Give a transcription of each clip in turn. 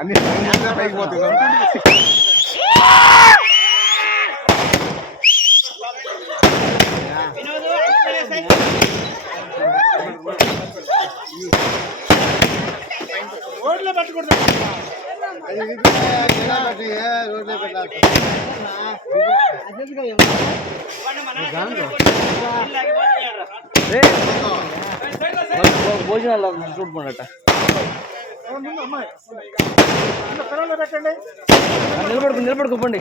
అన్ని పైకి పోతుంది. రోడ్లో పెట్టకూడదు, రోడ్లో పెట్టాలి. భోజనాలు చూడమన్నట్ట పెట్టండి. నిలబడుకోండి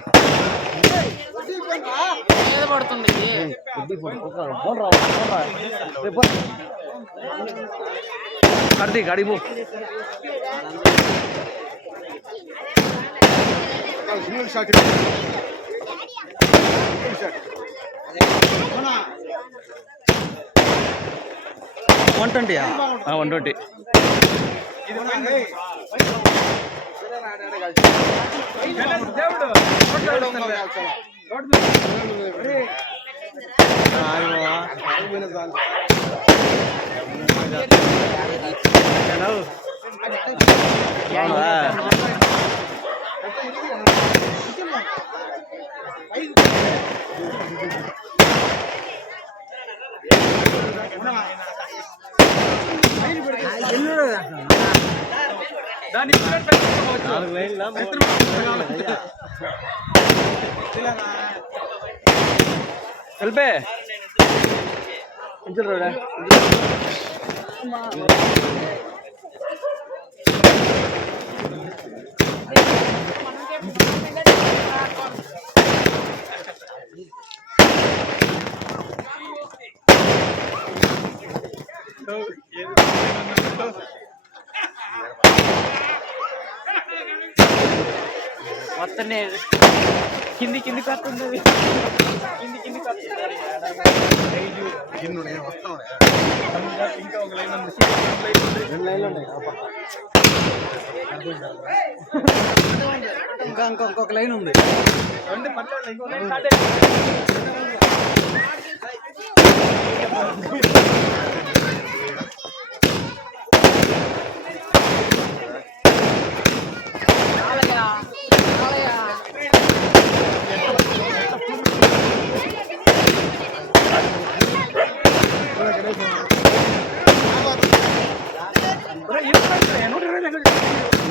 కార్తీక్ గాడి పో. షాట్ 120. 120. వెళ్ళిపే రోడా మొత్తం కింది కత్తుంది. ఇంకా ఒక లైన్ ఉంది, 2 లైన్లు ఉన్నాయి. ఇంకొక లైన్ ఉంది.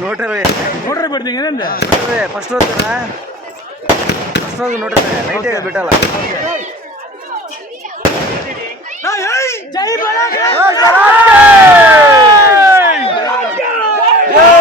నూట ఇరవై పెడితే ఫస్ట్ రోజు 120 నైటే పెట్టాలా. జై